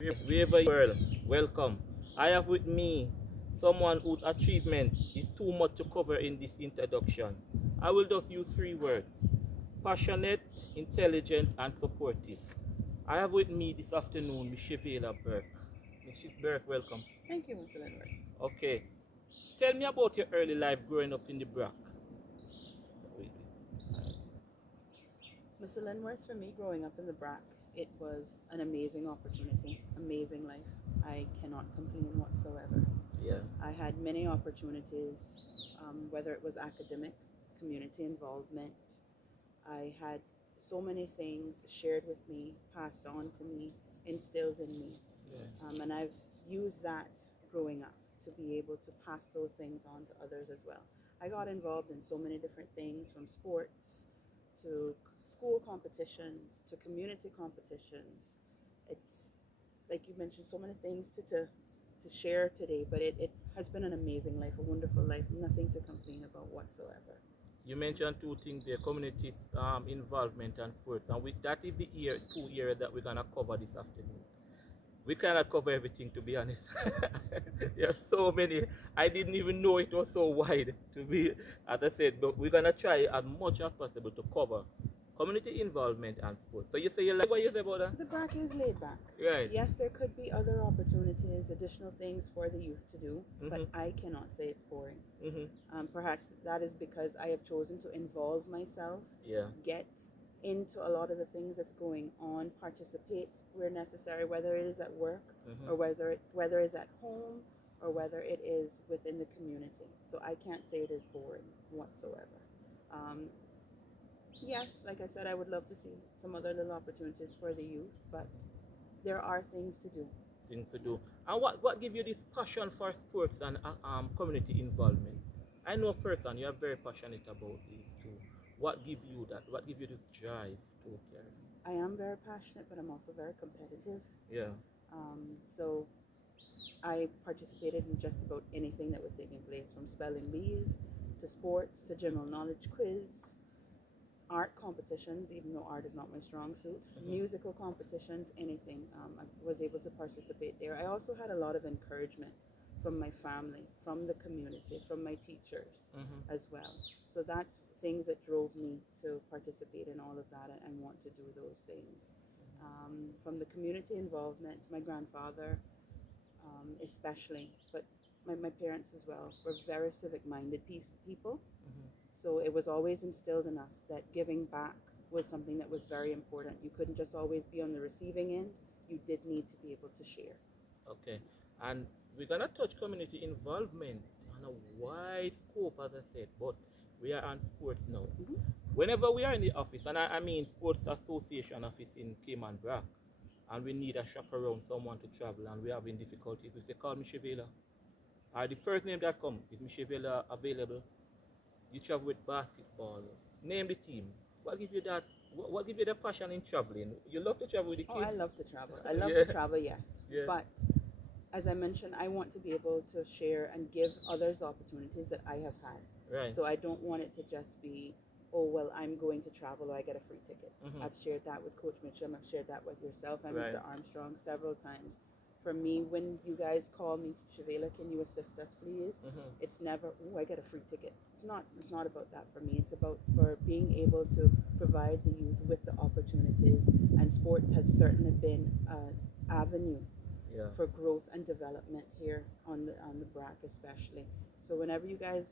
Wherever you are, welcome. I have with me someone whose achievement is too much to cover in this introduction. I will just use three words: passionate, intelligent, and supportive. I have with me this afternoon Miss CHEVALA Burke. Mrs. Burke, welcome. Thank you, Mr. Lenworth. Okay, tell me about your early life growing up in the Brack. Mr. Lenworth, for me, growing up in the BRAC, it was an amazing opportunity, amazing life. I cannot complain whatsoever. Yeah. I had many opportunities, whether it was academic, community involvement. I had so many things shared with me, passed on to me, instilled in me. Yeah. And I've used that growing up to be able to pass those things on to others as well. I got involved in so many different things, from sports to school competitions to community competitions. It's like you mentioned, so many things to share today, but it has been an amazing life, a wonderful life, nothing to complain about whatsoever. You mentioned two things there: community involvement and sports, and that is the two areas that we're gonna cover this afternoon. We cannot cover everything, to be honest. There are so many. I didn't even know it was so wide, to be, as I said, but we're gonna try as much as possible to cover community involvement and sports. So you say you like what you say about that? The BRAC is laid back. Right. Yes, there could be other opportunities, additional things for the youth to do, but I cannot say it's boring. Perhaps that is because I have chosen to involve myself, Yeah. get into a lot of the things that's going on, participate where necessary, whether it is at work or whether it's at home or whether it is within the community. So I can't say it is boring whatsoever. Um, yes, like I said, I would love to see some other little opportunities for the youth, but there are things to do. Things to do. And what give you this passion for sports and community involvement? I know firsthand you are very passionate about these two. What gives you that? What gives you this drive to carry? I am very passionate, but I'm also very competitive. Yeah. So I participated in just about anything that was taking place, from spelling bees to sports to general knowledge quiz, art competitions, even though art is not my strong suit, musical competitions, anything. I was able to participate there. I also had a lot of encouragement from my family, from the community, from my teachers as well. So that's things that drove me to participate in all of that and want to do those things. From the community involvement, my grandfather especially, but my parents as well, were very civic-minded people. So it was always instilled in us that giving back was something that was very important. You couldn't just always be on the receiving end. You did need to be able to share. Okay. And we're gonna touch community involvement on a wide scope, as I said, but we are on sports now. Whenever we are in the office, and I mean sports association office in Cayman Brack, and we need a chaperone, someone to travel, and we're having difficulties, we say, call me CHEVALA. The first name that comes is CHEVALA available. You travel with basketball. Name the team. What gives you that? What gives you the passion in traveling? You love to travel with the kids. Oh, I love to travel. I love Yeah. to travel, yes. Yeah. But as I mentioned, I want to be able to share and give others opportunities that I have had. Right. So I don't want it to just be, oh, well, I'm going to travel, or I get a free ticket. I've shared that with Coach Mitchum. I've shared that with yourself and Right. Mr. Armstrong several times. For me, when you guys call me, CHEVALA, can you assist us, please? It's never, oh, I get a free ticket. It's not about that for me. It's about for being able to provide the youth with the opportunities, and sports has certainly been an avenue for growth and development here on the BRAC especially. So whenever you guys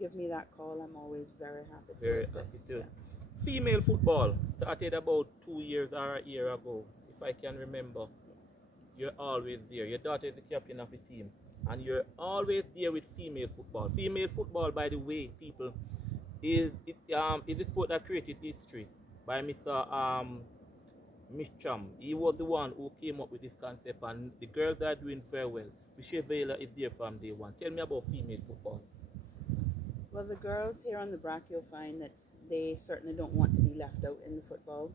give me that call, I'm always very happy to Very assist. happy to. Yeah. Female football started about 2 years or a year ago, if I can remember. You're always there. Your daughter is the captain of the team, and you're always there with female football. Female football, by the way, people, is the sport that created history by Mr. Mitchum. He was the one who came up with this concept, and the girls are doing very well. CHEVALA is there from day one. Tell me about female football. Well, the girls here on the BRAC, you'll find that they certainly don't want to be left out in the football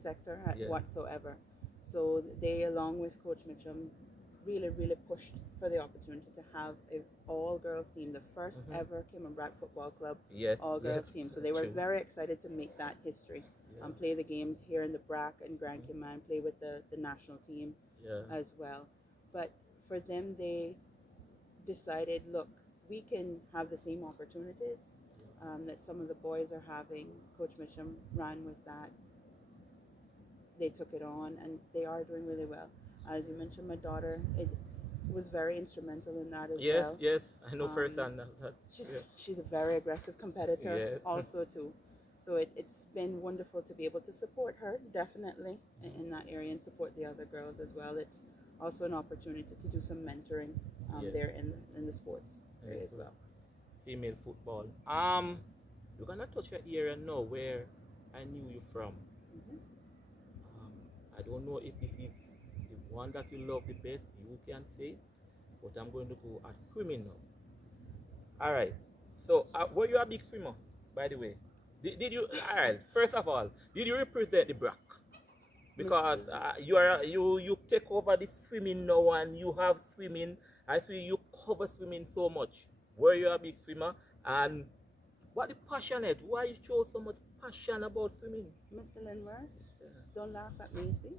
sector whatsoever. So they, along with Coach Mitchum, really pushed for the opportunity to have an all-girls team, the first ever Cayman Brack Football Club all-girls team. So they were very excited to make that history, play the games here in the Brack and Grand Cayman, play with the national team. Yeah. as well. But for them, they decided, look, we can have the same opportunities that some of the boys are having. Coach Misham ran with that. They took it on, and they are doing really well. As you mentioned, my daughter, it was very instrumental in that as Yes, well. yes, I know Um, firsthand that. Yeah. she's a very aggressive competitor Yeah. also too. So it's been wonderful to be able to support her definitely in that area and support the other girls as well. It's also an opportunity to do some mentoring Yeah. there in the sports area Yes, as well. female football. We're gonna touch an area now where I knew you from. Hmm. Um, I don't know if this is the one that you love the best. You can say, but I'm going to go at swimming now. All right. So, were you a big swimmer, by the way? Did you? All right. First of all, did you represent the Brack? Miss, Because you take over the swimming now and you have swimming. I see you cover swimming so much. Were you a big swimmer? And what the passionate? Why you show so much passion about swimming? Miss Lindworth, don't laugh at me. See,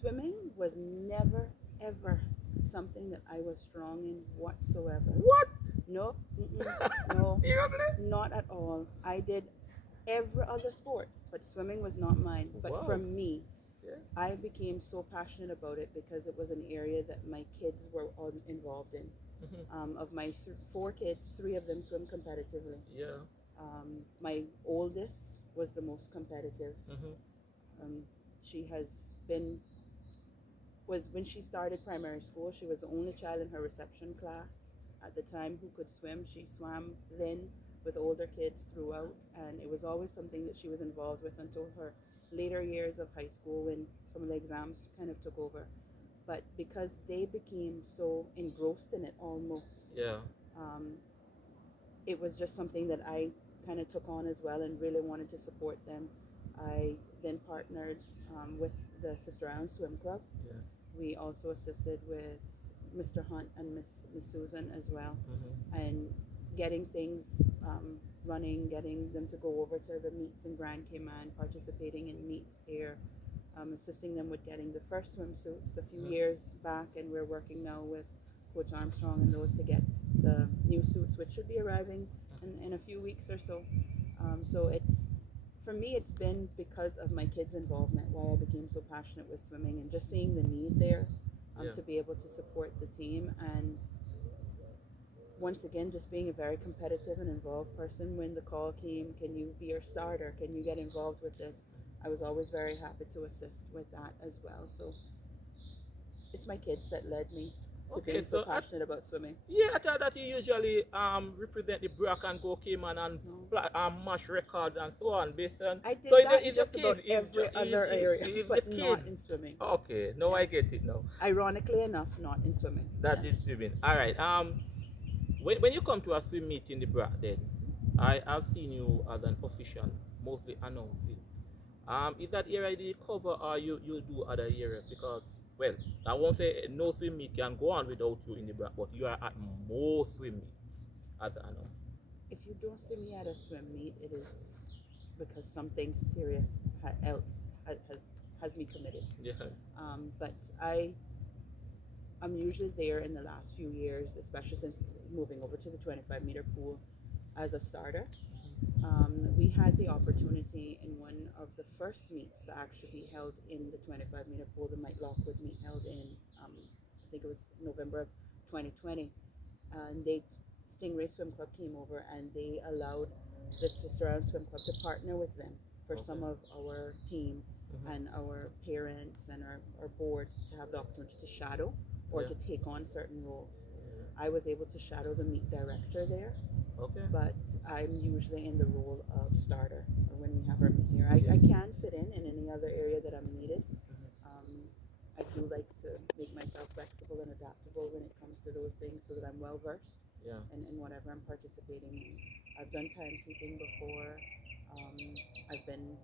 swimming was never ever something that I was strong in whatsoever. What? No, no, Seriously? not at all. I did every other sport, but swimming was not mine. But for Wow. me, Yeah. I became so passionate about it because it was an area that my kids were all involved in. Of my four kids, three of them swim competitively. Yeah. My oldest was the most competitive. Mhm. Um, she has been was when she started primary school, she was the only child in her reception class at the time who could swim. She swam then with older kids throughout, and it was always something that she was involved with until her later years of high school when some of the exams kind of took over. But because they became so engrossed in it almost, Yeah. um, it was just something that I kind of took on as well and really wanted to support them. I then partnered with the Sister Island Swim Club. Yeah. We also assisted with Mr. Hunt and Miss Susan as well, Mhm. and getting things running, getting them to go over to the meets in Grand Cayman, participating in meets here, assisting them with getting the first swimsuits a few years back, and we're working now with Coach Armstrong and those to get the new suits, which should be arriving in a few weeks or so. So it's for me, it's been because of my kids' involvement why I became so passionate with swimming and just seeing the need there Yeah. to be able to support the team. And once again, just being a very competitive and involved person. When the call came, can you be your starter? Can you get involved with this? I was always very happy to assist with that as well. So it's my kids that led me to Okay, being so so passionate about swimming. yeah, I thought that you usually represent the Brack and go Cayman and No. mash records and so on based on. I did So that in it's the just about kids. every other area, It's the but not kids. in swimming. Okay, now Yeah. I get it now. Ironically enough, not in swimming. That Yeah. is swimming. All right. When you come to a swim meet in the Brack, then I have seen you as an official, mostly announcing. Is that area the cover or you do other areas? Because well, I won't say no swim meet can go on without you in the Brack, but you are at most swim meets as an announcer. If you don't see me at a swim meet, it is because something serious else has me committed. Yeah. But I'm usually there in the last few years, especially since moving over to the 25-meter pool as a starter. We had the opportunity in one of the first meets to actually be held in the 25-meter pool, the Mike Lockwood meet held in, I think it was November of 2020. And Stingray Swim Club came over and they allowed the Sister Island Swim Club to partner with them for some of our team and our parents and our board to have the opportunity to shadow or Yeah. to take on certain roles. I was able to shadow the meet director there, Okay. but I'm usually in the role of starter when we have our meet here. I can fit in any other area that I'm needed. I do like to make myself flexible and adaptable when it comes to those things so that I'm well versed Yeah. in whatever I'm participating in. I've done timekeeping before. I've been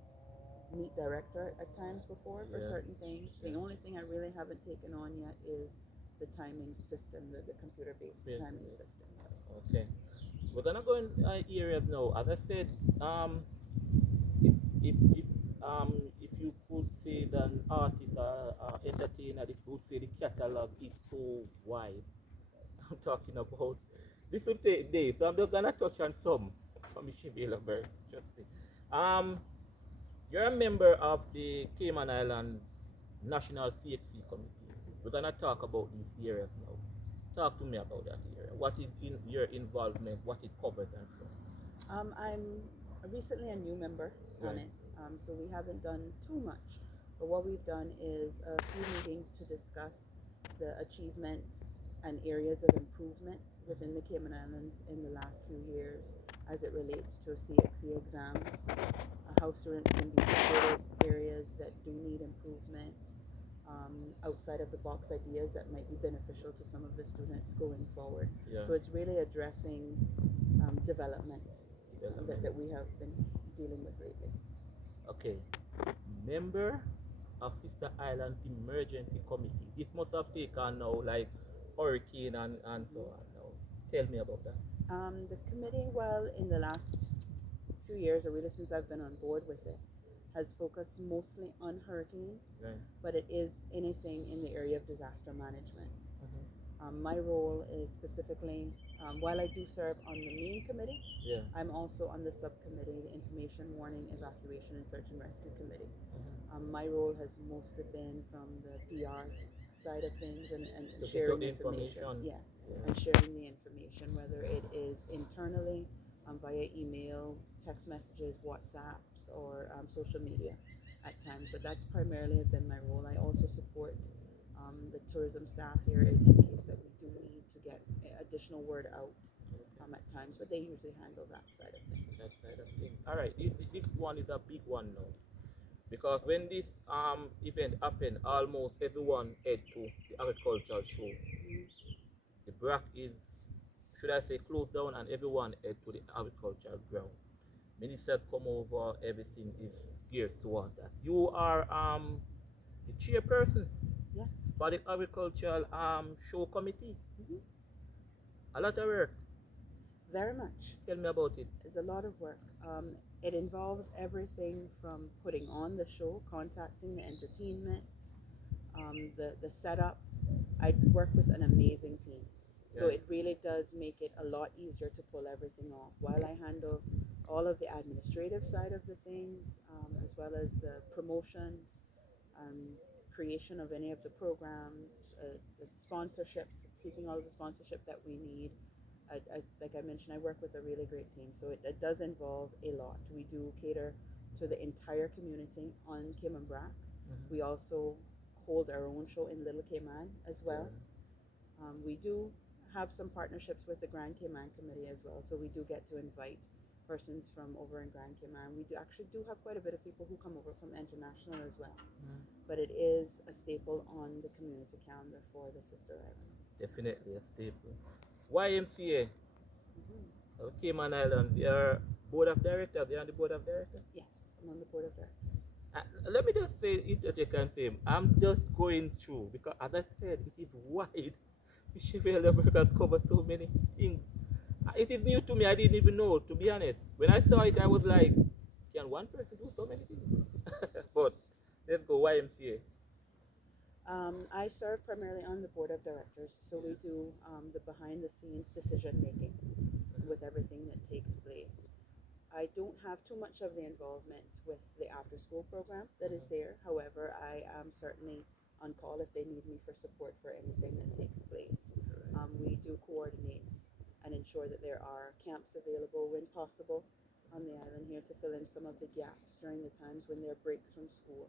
meet director at times before for Yeah. certain things. The only thing I really haven't taken on yet is the timing system, the computer-based Yeah. timing system. Okay. We're gonna go in areas now. As I said, if if if if you could say celebrities and artists or entertainers, they would say the catalog is so wide. I'm talking about this will take days, so I'm just gonna touch on some from CHEVALA, Burke. Trust me. Um, you're a member of the Cayman Islands National CHC Committee. We're gonna talk about these areas now. Talk to me about that area. What is in your involvement? What it covers and so. I'm recently a new member on Right. it, so we haven't done too much. But what we've done is a few meetings to discuss the achievements and areas of improvement within the Cayman Islands in the last few years as it relates to CXC exams, how students can be supported, areas that do need improvement, outside of the box ideas that might be beneficial to some of the students going forward. Yeah. So it's really addressing development that we have been dealing with lately. Okay. Member of Sister Island Emergency Committee. This must have taken now like hurricane and so on now. Tell me about that. The committee, well, in the last few years, or really since I've been on board with it, has focused mostly on hurricanes, Right. but it is anything in the area of disaster management. Mhm. My role is specifically, while I do serve on the main committee, Yeah. I'm also on the subcommittee, the Information Warning, Evacuation, and Search and Rescue Committee. Mhm. My role has mostly been from the PR side of things and To get out sharing the information. information. Yeah, Yeah. and sharing the information, whether it is internally, via email, text messages, WhatsApps, or social media at times. But that's primarily been my role. I also support the tourism staff here in case that we do need to get additional word out at times, but they usually handle that side of things. That side of things. All right. This one is a big one now because when this event happened, almost everyone head to the agricultural show. The brack is, should I say, closed down, and everyone head to the agricultural ground. Ministers come over, everything is geared towards that. You are the chairperson Yes. for the agricultural show committee. Hmm. A lot of work. Very much. Tell me about it. It's a lot of work. It involves everything from putting on the show, contacting the entertainment, the setup. I work with an amazing team. So Yeah. it really does make it a lot easier to pull everything off. While I handle all of the administrative side of the things, as well as the promotions, um, creation of any of the programs, the sponsorship, seeking all of the sponsorship that we need. Like I mentioned, I work with a really great team, so it does involve a lot. We do cater to the entire community on Cayman Brac. Mhm. We also hold our own show in Little Cayman as well. We do have some partnerships with the Grand Cayman Committee as well, so we do get to invite persons from over in Grand Cayman. We do actually do have quite a bit of people who come over from international as well, but it is a staple on the community calendar for the Sister Islands. Definitely a staple. YMCA, Hmm. Cayman Islands, they are board of directors. They are on the board of directors. Yes, I'm on the board of directors. Let me just say, interject and say, I'm just going through because, as I said, it is wide. The Chevalier has covered so many things. It is new to me. I didn't even know, to be honest. When I saw it, I was like, can one person do so many things? But let's go, YMCA. I serve primarily on the board of directors, so we do the behind the scenes decision making with everything that takes place. I don't have too much of the involvement with the after school program that is there. However, I am certainly on call if they need me for support for anything that takes place. We do coordinate and ensure that there are camps available when possible on the island here to fill in some of the gaps during the times when there are breaks from school.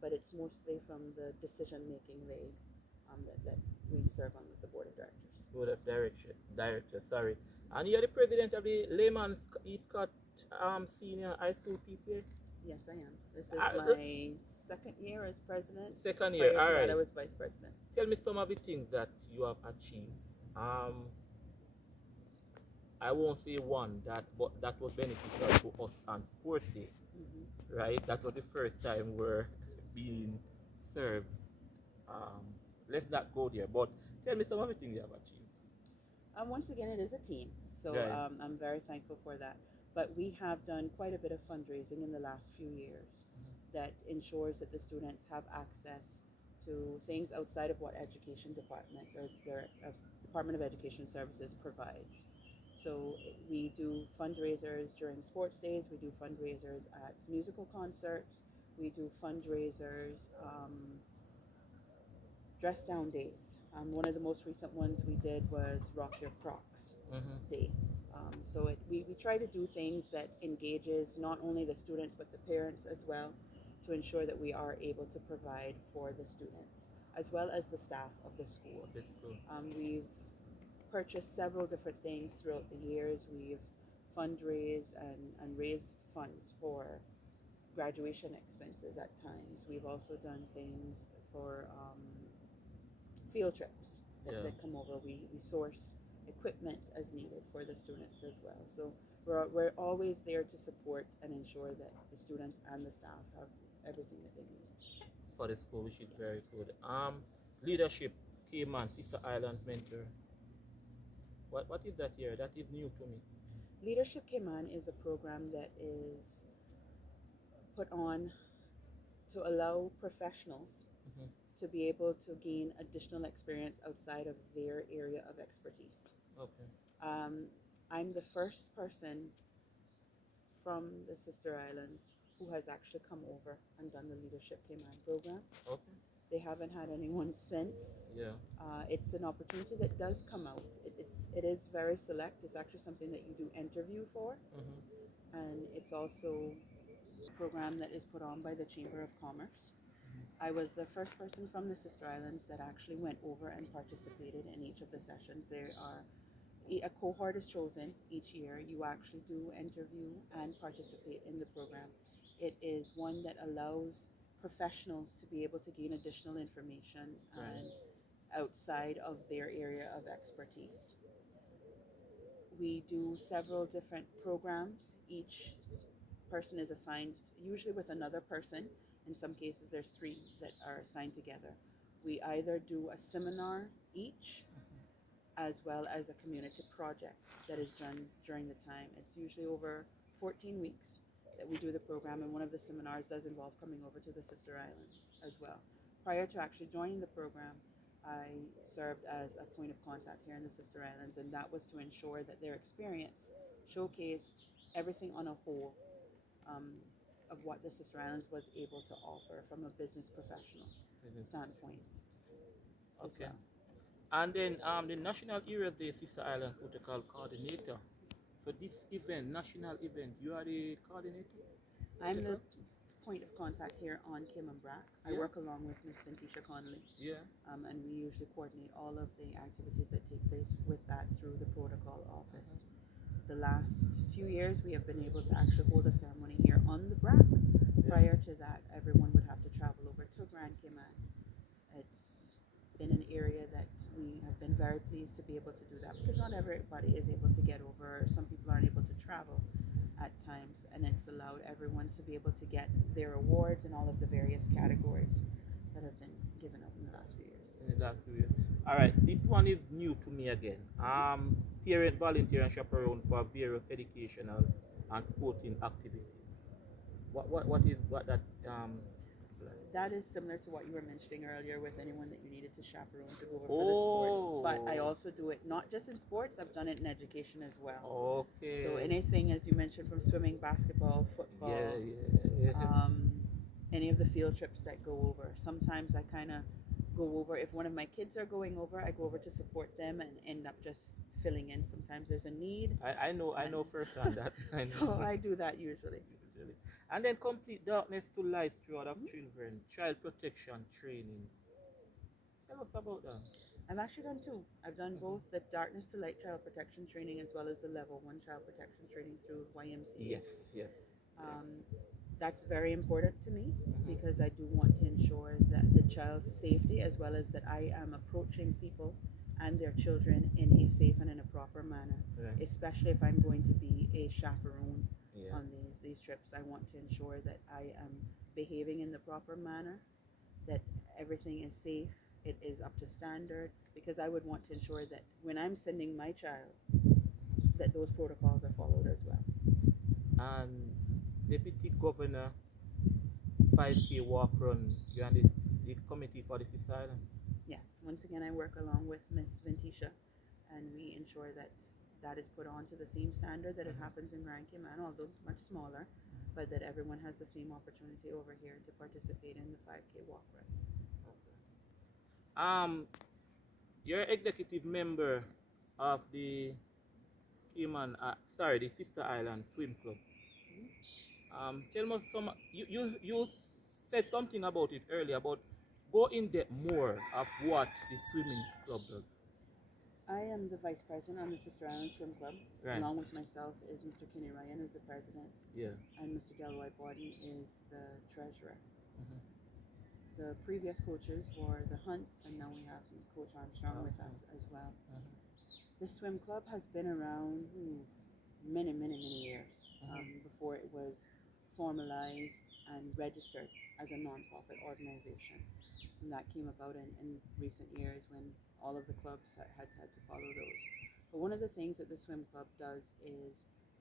But it's mostly from the decision making that we serve on with the board of directors. Board of director, sorry. And you're the president of the Layman East Scott Senior High School PTA? Yes, I am. This is Uh, my second year as president. Second year, Prior all to right. that, I was vice president. Tell me some of the things that you have achieved. I won't say one that, but that was beneficial to us on Sports Day, right? That was the first time we're being served. Um, let's not go there, but tell me some of the things you have achieved. Once again, it is a team, so Right. I'm very thankful for that. But we have done quite a bit of fundraising in the last few years. that ensures that the students have access to things outside of what education department or their Department of Education Services provides. So we do fundraisers during sports days, we do fundraisers at musical concerts, we do fundraisers, dress down days. One of the most recent ones we did was Rock Your Crocs Day. We try to do things that engages not only the students but the parents as well, to ensure that we are able to provide for the students as well as the staff of the school. We've purchased several different things throughout the years. We've fundraised and raised funds for graduation expenses at times. We've also done things for field trips that come over. We source equipment as needed for the students as well. So we're always there to support and ensure that the students and the staff have everything that they need for the school, which is very good. Leadership, Cayman, Sister Islands Mentor. What is that here? That is new to me. Leadership Cayman is a program that is put on to allow professionals to be able to gain additional experience outside of their area of expertise. Okay. I'm the first person from the Sister Islands who has actually come over and done the Leadership Cayman program. Okay. They haven't had anyone since. Yeah. It's an opportunity that does come out. It is very select. It's actually something that you do interview for, and it's also a program that is put on by the Chamber of Commerce. I was the first person from the Sister Islands that actually went over and participated in each of the sessions. A cohort is chosen each year. You actually do interview and participate in the program. It is one that allows professionals to be able to gain additional information and outside of their area of expertise. We do several different programs. Each person is assigned, usually with another person. In some cases, there's 3 that are assigned together. We either do a seminar each, as well as a community project that is done during the time. It's usually over 14 weeks that we do the program, and one of the seminars does involve coming over to the Sister Islands as well. Prior to actually joining the program, I served as a point of contact here in the Sister Islands, and that was to ensure that their experience showcased everything on a whole of what the Sister Islands was able to offer from a business professional standpoint as well. And then the National Area Day Sister Island Protocol Coordinator. So this event, national event, you are the coordinator? I'm the point of contact here on Cayman Brac. I work along with Ms. Bentisha Connolly. And we usually coordinate all of the activities that take place with that through the protocol office. The last few years we have been able to actually hold a ceremony here on the Brac. Prior to that, everyone would have to travel over to Grand Cayman. It's been an area that we have been very pleased to be able to do that, because not everybody is able to get over. Some people aren't able to travel at times, and it's allowed everyone to be able to get their awards in all of the various categories that have been given out in the last few years. All right, this one is new to me again. Parent, volunteer, and chaperone for various educational and sporting activities. What that That is similar to what you were mentioning earlier with anyone that you needed to chaperone to go over for the sports. But I also do it not just in sports, I've done it in education as well. Okay. So anything, as you mentioned, from swimming, basketball, football, any of the field trips that go over. Sometimes I kind of go over, if one of my kids are going over, I go over to support them and end up just filling in. Sometimes there's a need. I know firsthand that. So I do that usually. And then complete darkness to light throughout of children, child protection training. Tell us about that. I've actually done 2. I've done both the darkness to light child protection training as well as the level 1 child protection training through YMCA. Yes. That's very important to me because I do want to ensure that the child's safety, as well as that I am approaching people and their children in a safe and in a proper manner, especially if I'm going to be a chaperone on these trips. I want to ensure that I am behaving in the proper manner, that everything is safe, it is up to standard, because I would want to ensure that when I'm sending my child, that those protocols are followed as well. And Deputy Governor 5K walk run. You're on the committee for the Sister Island. Yes, once again, I work along with Miss Vintisha, and we ensure that that is put on to the same standard that it happens in Grand Cayman, although much smaller, but that everyone has the same opportunity over here to participate in the 5K walk run. You're executive member of the the Sister Island Swim Club. Tell me you said something about it earlier, but go in depth more of what the swimming club does. I am the vice president on the Sister Island Swim Club. Right. Along with myself is Mr. Kenny Ryan, who's the president, Yeah. and Mr. Delroy Borden is the treasurer. Mhm. The previous coaches were the Hunts, and now we have Coach Armstrong with us as well. The swim club has been around many years before it was formalized and registered as a non-profit organization. And that came about in recent years when all of the clubs had to follow those. But one of the things that the swim club does is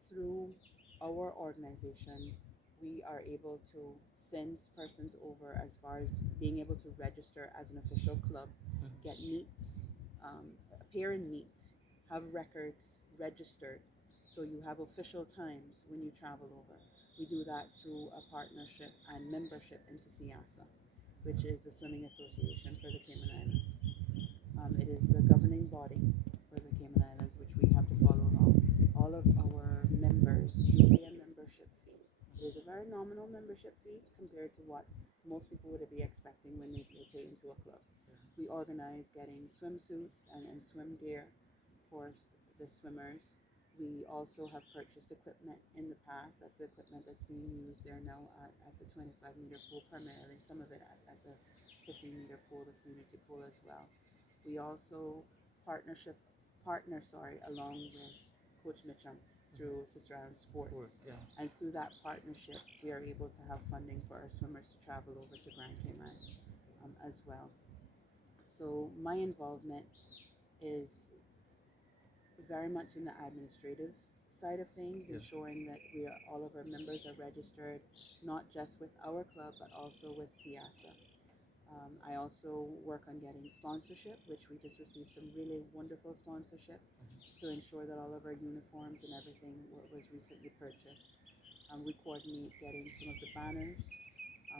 through our organization, we are able to send persons over as far as being able to register as an official club, get meets, appear in meets, have records registered, so you have official times when you travel over. We do that through a partnership and membership into CIASA, which is the Swimming Association for the Cayman Islands. It is the governing body for the Cayman Islands, which we have to follow along. All of our members do pay a membership fee. It is a very nominal membership fee compared to what most people would be expecting when they pay into a club. We organize getting swimsuits and swim gear for the swimmers. We also have purchased equipment in the past. That's the equipment that's being used there now at the 25-meter pool primarily, some of it at the 15-meter pool, the community pool as well. We also partner along with Coach Mitchum through Sister Island Sports. Yeah. And through that partnership, we are able to have funding for our swimmers to travel over to Grand Cayman as well. So my involvement is very much in the administrative side of things, ensuring that all of our members are registered, not just with our club, but also with CIASA. I also work on getting sponsorship, which we just received some really wonderful sponsorship to ensure that all of our uniforms and everything was recently purchased. We coordinate getting some of the banners,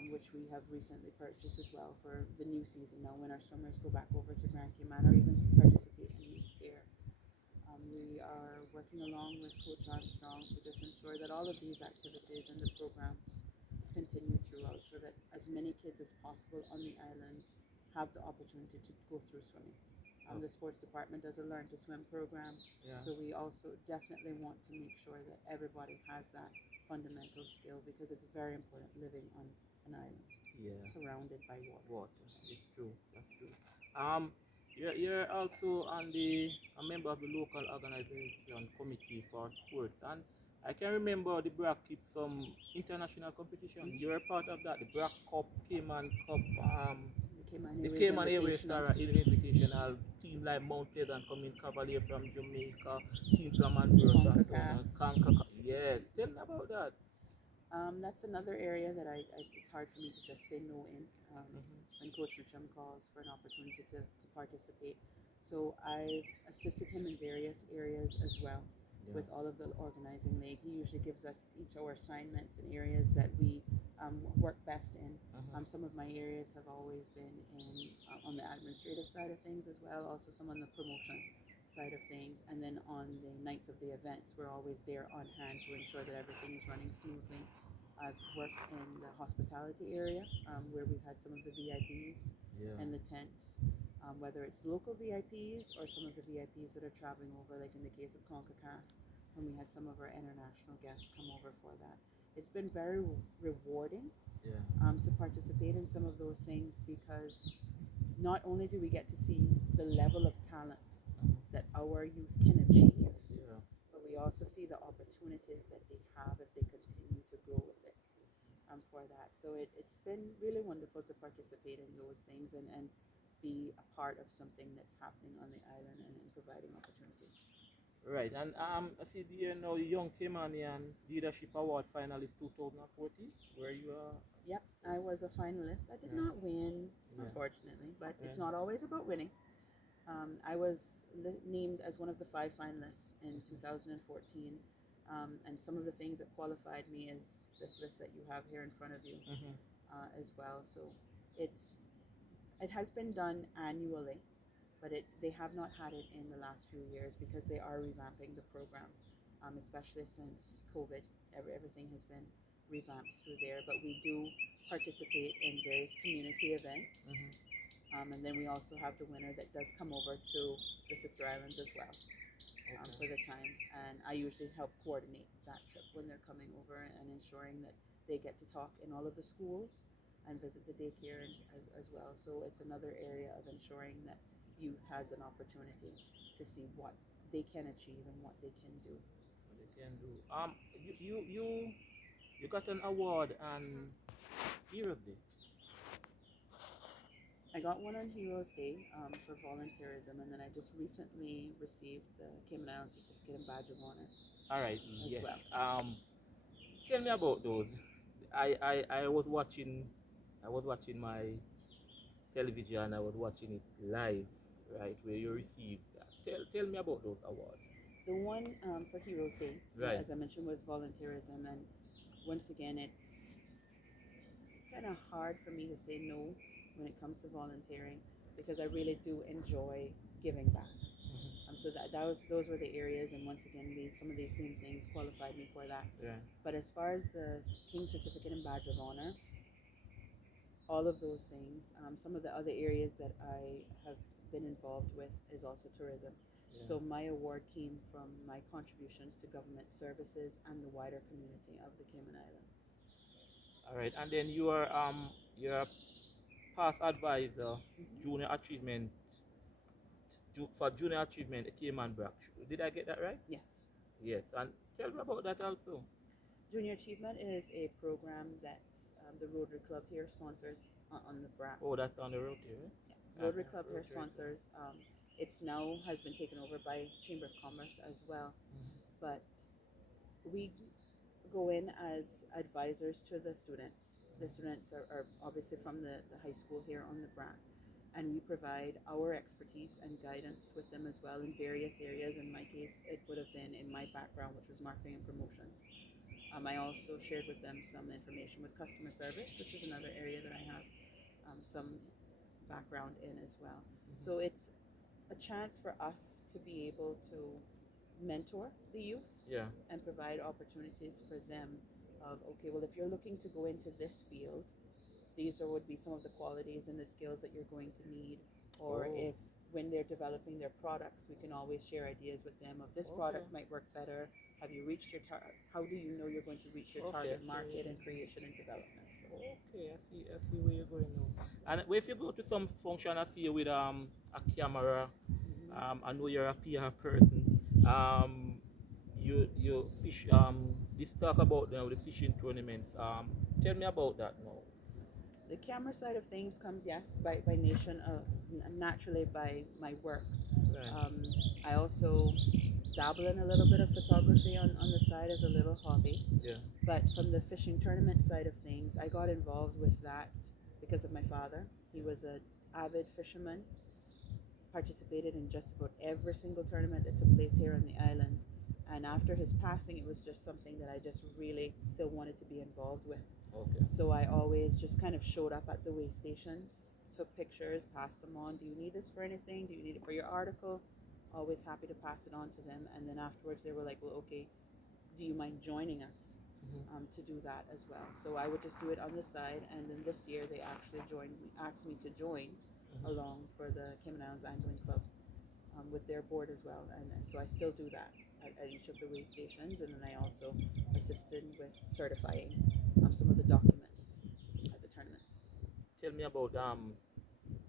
which we have recently purchased as well for the new season now when our swimmers go back over to Grand Cayman or even participate in meets here. We are working along with Coach Armstrong to just ensure that all of these activities and the programs continue throughout, so that as many kids as possible on the island have the opportunity to go through swimming. The sports department does a Learn to Swim program, so we also definitely want to make sure that everybody has that fundamental skill, because it's very important living on an island surrounded by water. It's true. That's true. You're also a member of the local organization committee for sports, and I can remember the Burke keeps some international competition. You're a part of that, the Burke Cup, Cayman Cup, the Cayman Airways Invitational, team like Mount Pleasant coming Cavalier from Jamaica, teams from Honduras and so on. CONCACAF. Yes, tell me about that. That's another area that it's hard for me to just say no in when Coach Mitchum calls for an opportunity to participate. So I've assisted him in various areas as well with all of the organizing league. He usually gives us each our assignments and areas that we work best in. Some of my areas have always been on the administrative side of things as well, also some on the promotion side of things, and then on the nights of the events, we're always there on hand to ensure that everything is running smoothly. I've worked in the hospitality area where we've had some of the VIPs and the tents, whether it's local VIPs or some of the VIPs that are traveling over, like in the case of CONCACAF, when we had some of our international guests come over for that. It's been very rewarding to participate in some of those things, because not only do we get to see the level of talent that our youth can achieve, but we also see the opportunities that they have if they continue to grow with it for that. So it's been really wonderful to participate in those things and be a part of something that's happening on the island and providing opportunities. Right, and I see the Young Caymanian Leadership Award finalist 2014, where you are Yep, I was a finalist. I did Yeah. not win, Yeah. unfortunately, but Yeah. it's not always about winning. I was named as one of the 5 finalists in 2014, and some of the things that qualified me is this list that you have here in front of you Mm-hmm. as well. So it's it has been done annually, but they have not had it in the last few years because they are revamping the program, especially since COVID. Everything has been revamped through there, but we do participate in various community events. Mm-hmm. And then we also have the winner that does come over to the sister islands as well for Okay. the times. And I usually help coordinate that trip when they're coming over and ensuring that they get to talk in all of the schools and visit the daycare as well. So it's another area of ensuring that youth has an opportunity to see what they can achieve and what they can do. What they can do. You got an award on Heroes Day. I got one on Heroes Day for volunteerism, and then I just recently received the Cayman Islands Certificate and Badge of Honor All right. as Yes. well. Tell me about those. I was watching. I was watching my television. I was watching it live, right, where you received that. Tell me about those awards. The one for Heroes Day, Right. as I mentioned, was volunteerism, and once again, it's kind of hard for me to say no when it comes to volunteering because I really do enjoy giving back. So those were the areas, and once again, some of these same things qualified me for that. Yeah. But as far as the King's Certificate and Badge of Honor, all of those things, some of the other areas that I have been involved with is also tourism. Yeah. So my award came from my contributions to government services and the wider community of the Cayman Islands. All right. And then you're a past advisor, junior achievement, for junior achievement, Cayman Brack. Did I get that right? Yes. Yes. And tell me about that also. Junior Achievement is a program that the Rotary Club here sponsors on the BRAC. Oh, that's on the road here. Yeah. Rotary Club here Rotary Club. sponsors. It's now has been taken over by Chamber of Commerce as well. But we go in as advisors to the students. The students are obviously from the high school here on the BRAC. And we provide our expertise and guidance with them as well in various areas. In my case, it would have been in my background, which was marketing and promotions. I also shared with them some information with customer service, which is another area that I have some background in as well. So it's a chance for us to be able to mentor the youth Yeah. and provide opportunities for them of, okay, well, if you're looking to go into this field, these would be some of the qualities and the skills that you're going to need. Or Oh. if when they're developing their products, we can always share ideas with them of this product might work better. Have you reached your target? How do you know you're going to reach your target market and creation and development? So, Okay, I see where you're going now. And if you go to some function, I see you with a camera. I know you're a PR person. You fish. This talk about the fishing tournaments. Tell me about that now. the camera side of things comes, yes, by nation, naturally by my work. Right. I also dabble in a little bit of photography on the side as a little hobby. Yeah. But from the fishing tournament side of things, I got involved with that because of my father. He was an avid fisherman, participated in just about every single tournament that took place here on the island. And after his passing, it was just something that I just really still wanted to be involved with. Okay. So I always just kind of showed up at the way stations, took pictures, passed them on. Do you need this for anything? Do you need it for your article? Always happy to pass it on to them. And then afterwards, they were like, well, okay, do you mind joining us to do that as well? So I would just do it on the side. And then this year, they actually asked me to join along for the Cayman Islands Angling Club with their board as well. And so I still do that at each of the way stations. And then I also assisted with certifying some of the documents at the tournaments. Tell me about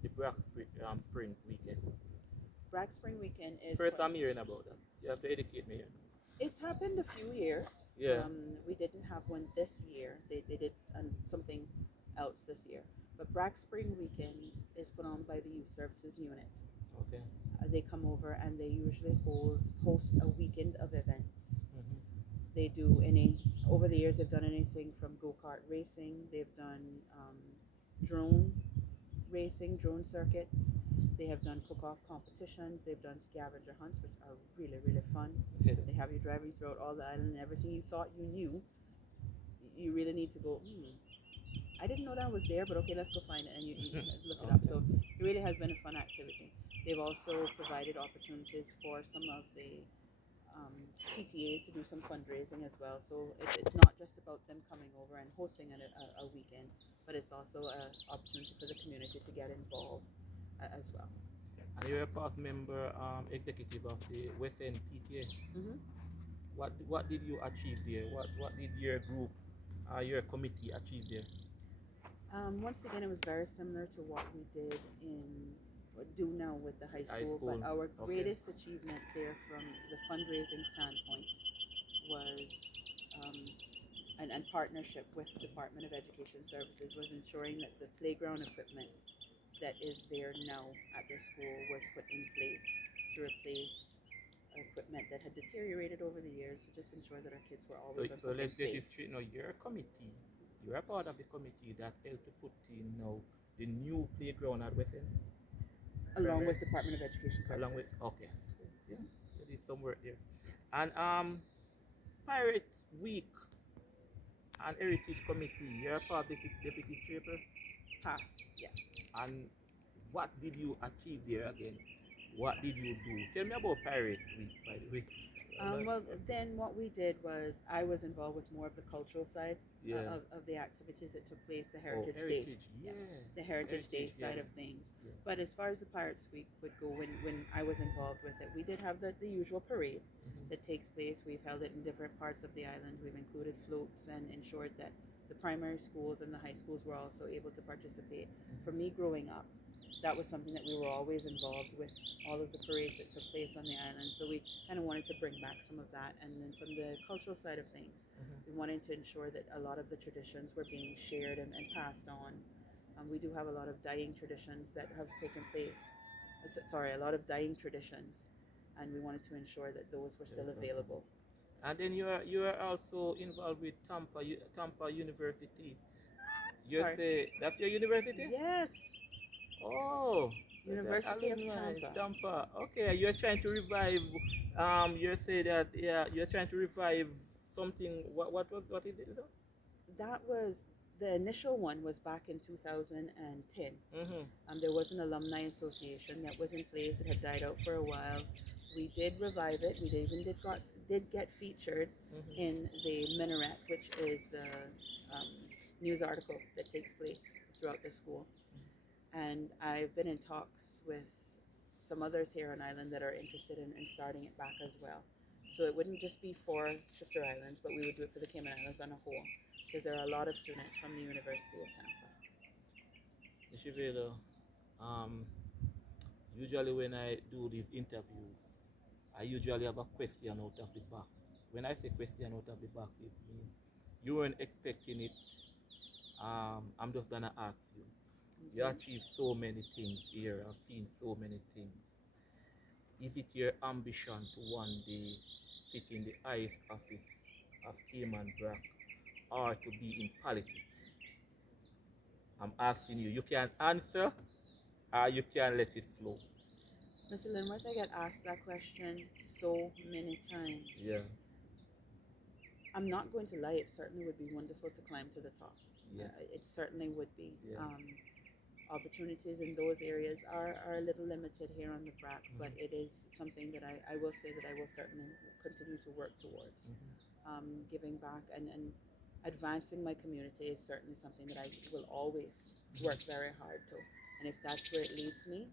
the Brack Spring weekend. Brack Spring Weekend is First, I'm hearing about that. You have to educate me here. It's happened a few years. Yeah. We didn't have one this year. They did something else this year. But Brack Spring Weekend is put on by the Youth Services Unit. Okay. They come over and they usually host a weekend of events. They do any Over the years, they've done anything from go-kart racing. They've done drone racing, drone circuits. They have done cook-off competitions. They've done scavenger hunts, which are really, really fun. Yeah. They have you driving throughout all the island, and everything you thought you knew, you really need to go, I didn't know that was there, but okay, let's go find it, and you look it up. Okay. So it really has been a fun activity. They've also provided opportunities for some of the PTAs to do some fundraising as well. So it's not just about them coming over and hosting a weekend, but it's also an opportunity for the community to get involved as well. And you're a past member, executive of the West End PTA. Mm-hmm. What did you achieve there? What did your group, your committee achieve there? Once again, it was very similar to what we did do now with the high school, but our greatest achievement there from the fundraising standpoint was and partnership with the Department of Education Services was ensuring that the playground equipment that is there now at the school was put in place to replace equipment that had deteriorated over the years, to just ensure that our kids were always on So let's get safe. it straight now. Your committee, you're a part of the committee that helped to put in now the new playground at West End? Along with Department of Education Services. Along with, okay. Yeah, you did some work there. And Pirate Week and Heritage Committee, you're a part of the deputy chairperson? Past, yeah. And what did you achieve there again? What did you do? Tell me about Pirate Week, by the way. Well, then what we did was I was involved with more of the cultural side of the activities that took place, the Heritage Day. The Heritage Day side of things. Yeah. But as far as the Pirates Week would go, when I was involved with it, we did have the usual parade that takes place. We've held it in different parts of the island. We've included floats and ensured that the primary schools and the high schools were also able to participate. For me growing up, that was something that we were always involved with, all of the parades that took place on the island. So we kind of wanted to bring back some of that. And then from the cultural side of things, we wanted to ensure that a lot of the traditions were being shared and passed on. We do have a lot of dying traditions that have taken place. A lot of dying traditions. And we wanted to ensure that those were still available. And then you are also involved with Tampa University. Say that's your university? Yes. Oh, University of Tampa. Okay, you're trying to revive. You say that you're trying to revive something. What is it? That was the initial one was back in 2010. There was an alumni association that was in place. It had died out for a while. We did revive it. We even did get featured in the Minaret, which is the news article that takes place throughout the school. And I've been in talks with some others here on island that are interested in starting it back as well. So it wouldn't just be for sister islands, but we would do it for the Cayman Islands on a whole, because there are a lot of students from the University of Tampa. CHEVALA, usually when I do these interviews, I usually have a question out of the box. When I say question out of the box, it means you weren't expecting it. I'm just gonna ask you. You achieved so many things here. I've seen so many things. Is it your ambition to one day sit in the highest office of Cayman Burke or to be in politics? I'm asking you. You can answer or you can let it flow. Mr. Linworth, I get asked that question so many times. Yeah. I'm not going to lie, it certainly would be wonderful to climb to the top. Yeah. It certainly would be. Yeah. Opportunities in those areas are a little limited here on the BRAC, but it is something that I will say that I will certainly continue to work towards. Giving back and advancing my community is certainly something that I will always work very hard to. And if that's where it leads me,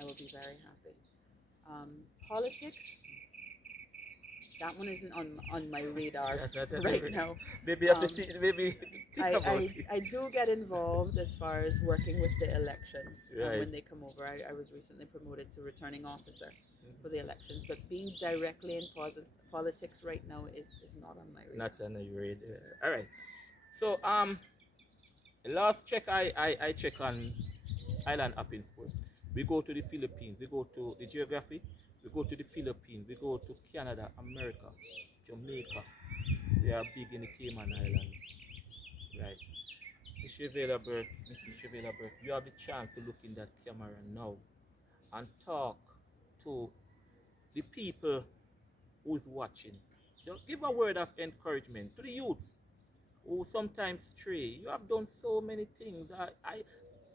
I will be very happy. Politics, that one isn't on my radar right now. Maybe maybe think about it. I do get involved as far as working with the elections Right. when they come over. I was recently promoted to returning officer for the elections, but being directly in politics right now is not on my radar. Not on your radar. All right. So last check I check on Island App in Sport. We go to the Philippines. We go to the geography. We go to the Philippines. We go to Canada, America, Jamaica. We we are big in the Cayman Islands, right? Mrs. Chevela Burke, you have the chance to look in that camera now and talk to the people who's watching. Just give a word of encouragement to the youths who sometimes stray. You have done so many things.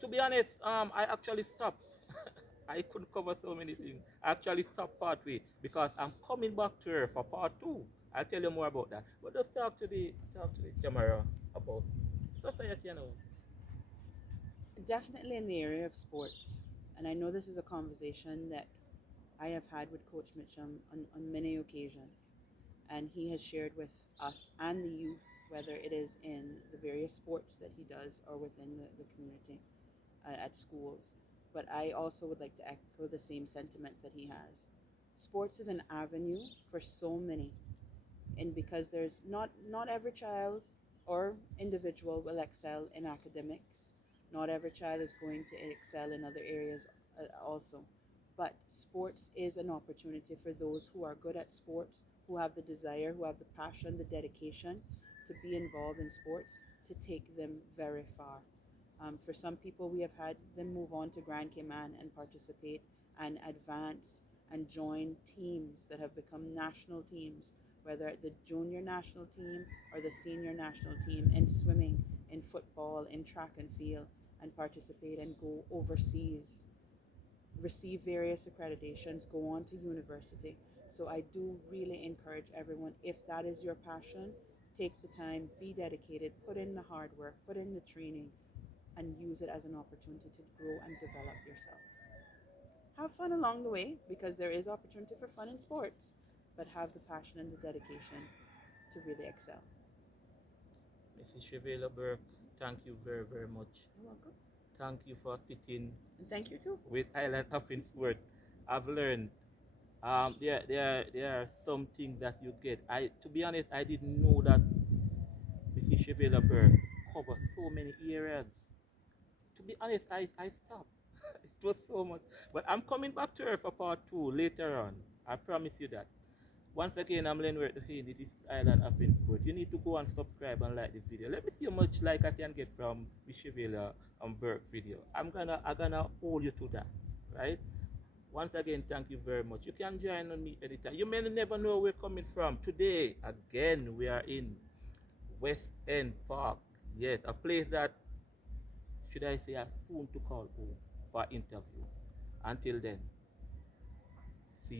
To be honest, I actually stopped. I couldn't cover so many things. I actually stopped part way because I'm coming back to her for part two. I'll tell you more about that. But just talk to the camera about society, you know. Definitely in the area of sports. And I know this is a conversation that I have had with Coach Mitchum on many occasions. And he has shared with us and the youth, whether it is in the various sports that he does or within the community at schools. But I also would like to echo the same sentiments that he has. Sports is an avenue for so many, and because there's not every child or individual will excel in academics, not every child is going to excel in other areas also, but sports is an opportunity for those who are good at sports, who have the desire, who have the passion, the dedication to be involved in sports, to take them very far. For some people, we have had them move on to Grand Cayman and participate and advance and join teams that have become national teams, whether the junior national team or the senior national team, in swimming, in football, in track and field, and participate and go overseas, receive various accreditations, go on to university. So I do really encourage everyone, if that is your passion, take the time, be dedicated, put in the hard work, put in the training, and use it as an opportunity to grow and develop yourself. Have fun along the way, because there is opportunity for fun in sports, but have the passion and the dedication to really excel. Mrs. Chevela Burke, thank you very, very much. You're welcome. Thank you for sitting And thank you too. with Island of Sport. I've learned there are some things that you get. To be honest, I didn't know that Mrs. Chevela Burke covers so many areas. To be honest, I stopped. It was so much. But I'm coming back to her for part two later on. I promise you that. Once again, I'm Len Hayne. It is Island Up in Sport. You need to go and subscribe and like this video. Let me see how much like I can get from Bishevela and Burke video. I'm gonna hold you to that, right? Once again, thank you very much. You can join on me anytime. You may never know where we're coming from. Today, again, we are in West End Park. Yes, a place that, should I say, are soon to call home for interviews. Until then.